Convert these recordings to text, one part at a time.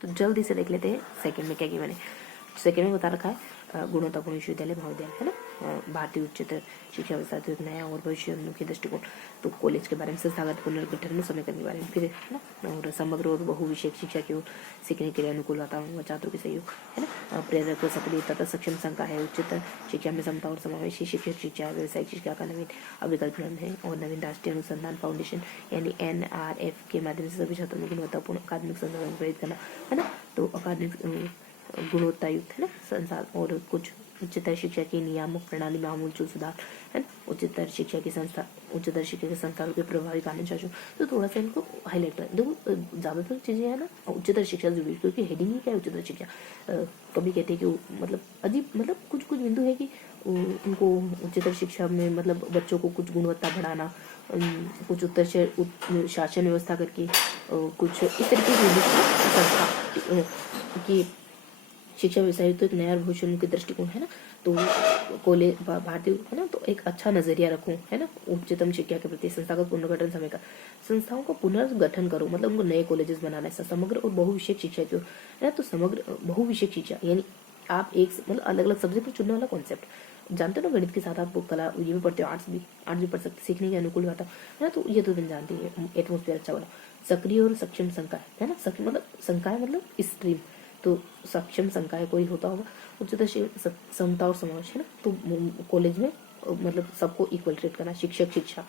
तो जल्दी से देख लेते हैं सेकंड में क्या किया मैंने। सेकंड में बता रखा है गुणवत्तापूर्ण विश्वविद्यालय महाविद्यालय, है ना, भारतीय उच्चतर शिक्षा व्यवस्था तो एक नया और भविष्योन्मुखी दृष्टिकोण। तो कॉलेज के बारे में, संस्थागत पुनर्गठन में समय करने के बारे में, फिर है ना, और समग्र और बहुविषयक शिक्षा की ओर सीखने के लिए अनुकूल वातावरण व छात्रों के सहयोग, है ना, प्रेरक व सक्रिय तथा सक्षम संकाय है। उच्चतर शिक्षा में समता और समावेशी शिक्षक शिक्षा, व्यावसायिक शिक्षा का नवीन अभिकल्पना है और नवीन राष्ट्रीय अनुसंधान फाउंडेशन यानी NRF के माध्यम से सभी छात्रों में गुणवत्तापूर्ण अकादमिक संसाधन प्रेरित करना, है ना। तो अकादमिक गुणवत्तायुक्त, है ना, संसाधन और कुछ उच्चतर शिक्षा की नियामक प्रणाली में आमूल सुधार, है ना, उच्चतर शिक्षा की संस्था, उच्चतर शिक्षा के संस्थानों के प्रभावी कानून शासन। तो थोड़ा सा इनको हाईलाइट करें। देखो ज़्यादातर चीज़ें है ना उच्चतर शिक्षा जरूरी, क्योंकि हेडिंग ही क्या है उच्चतर शिक्षा। कभी कहते हैं कि मतलब अजीब, मतलब कुछ कुछ बिंदु है कि उनको उच्चतर शिक्षा में मतलब बच्चों को कुछ गुणवत्ता बढ़ाना, कुछ शासन व्यवस्था करके कुछ इस तरीके की संस्था की शिक्षा व्यवसाय तो एक नया भविष्योन्मुखी दृष्टिकोण, है ना। तो कॉलेज भारतीय, है ना, तो एक अच्छा नजरिया रखूं, है ना, उच्चतम शिक्षा के प्रति संस्थागत पुनर्गठन समय का, संस्थाओं का पुनर्गठन करो, मतलब उनको नए कॉलेजेस बनाना है। समग्र और बहुविषयक शिक्षा की, है ना, तो समग्र बहुविषयक शिक्षा यानी आप एक मतलब अलग अलग सब्जेक्ट चुनने वाला कॉन्सेप्ट। जानते हो ना, गणित के साथ आप कला ये भी पढ़ते हो, आर्ट्स भी पढ़ सकते, सीखने के अनुकूल होता है ना। तो ये तो तुम जानते हैं, एटमोस्फेयर अच्छा वाला। सक्रिय और सक्षम संकाय, है ना, मतलब संकाय मतलब स्ट्रीम, तो सक्षम संकाय कोई होता होगा। उच्चतर समता और समावेश, है ना, तो कॉलेज में मतलब सबको इक्वल ट्रीट करना। शिक्षक शिक्षा,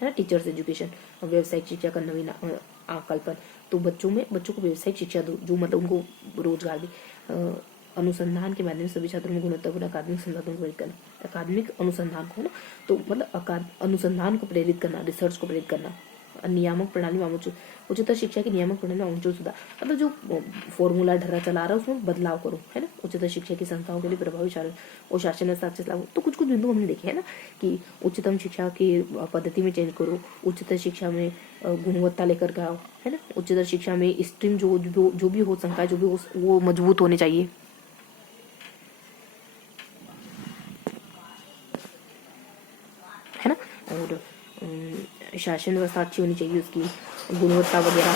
है ना, टीचर्स एजुकेशन, व्यावसायिक शिक्षा का नवीन आकल्पन, तो बच्चों को व्यावसायिक शिक्षा दो जो मतलब उनको रोजगार दे। अनुसंधान के माध्यम से सभी छात्रों में गुणवत्तापूर्ण अकादमिक संसाधनों को प्रेरित करना, अकादमिक अनुसंधान को, है ना, तो मतलब अनुसंधान को प्रेरित करना, रिसर्च को प्रेरित करना। नियामक प्रणाली में उच्चतर शिक्षा की नियामक प्रणाली में आमूल सुधार, मतलब जो फॉर्मूला ढर्रा चला रहा है उसमें बदलाव करो, है ना। उच्चतर शिक्षा की संस्थाओं के लिए प्रभावी और शासन हस्ताक्षर लागू। तो कुछ कुछ बिंदु हमने देखे, है ना, कि उच्चतम शिक्षा की पद्धति में चेंज करो, उच्चतर शिक्षा में गुणवत्ता लेकर के आओ, है ना। उच्चतर शिक्षा में स्ट्रीम जो भी हो, संकाय जो भी हो, वो मजबूत होने चाहिए, है ना। और शासन व्यवस्था अच्छी होनी चाहिए, उसकी गुणवत्ता वगैरह,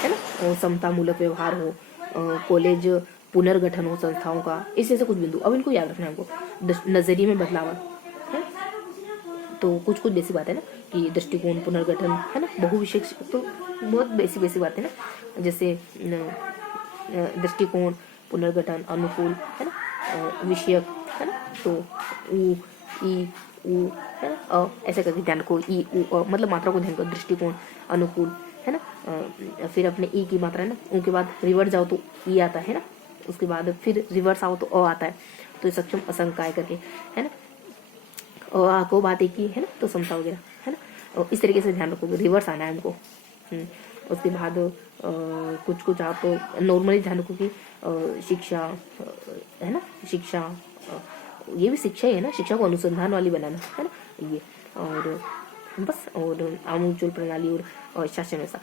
है ना, और समतामूलक व्यवहार हो, कॉलेज पुनर्गठन हो संस्थाओं का, इस ऐसे कुछ बिंदु। अब इनको याद रखना है हमको। नजरिए में बदलाव है, तो कुछ कुछ बेसिक बात है ना, कि दृष्टिकोण पुनर्गठन, है ना, बहुविषयक, तो बहुत बेसिक बात है ना, जैसे दृष्टिकोण पुनर्गठन अनुकूल, है ना, विषयक, है ना, तो उ ई उ, है ना, ऐसे करके ध्यान रखो। ई उ मतलब मात्रा को ध्यान रखो। दृष्टिकोण अनुकूल, है ना, फिर अपने ई की मात्रा, है ना, उ के बाद रिवर्स जाओ तो ई आता है ना, उसके बाद फिर रिवर्स आओ तो अ आता है, तो सक्षम असंकाय करके, है ना, अ को बात एक ही, है ना, तो समता वगैरह, है ना, और इस तरीके से ध्यान रखोगे, रिवर्स आना है हमको। उसके बाद कुछ कुछ आप नॉर्मली ध्यान रखो कि शिक्षा, है ना, शिक्षा, ये भी शिक्षा ही है ना, शिक्षा को अनुसंधान वाली बनाना, है ना, ये। और बस, और आमूल प्रणाली और शासन व्यवस्था,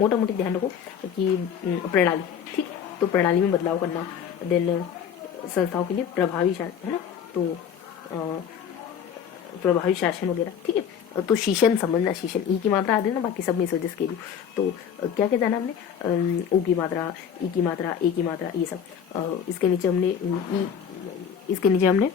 मोटा मोटी ध्यान रखो कि प्रणाली, ठीक है, तो प्रणाली में बदलाव करना। देन संस्थाओं के लिए प्रभावी शासन, है ना, तो प्रभावी शासन वगैरह, ठीक है। तो शीशन समझना, शीशन ई की मात्रा आ रही है ना, बाकी सब में सजेस्ट कीजिए। तो क्या क्या जाना हमने, ऊ की मात्रा, ई की मात्रा, ए की मात्रा, ये सब। इसके नीचे हमने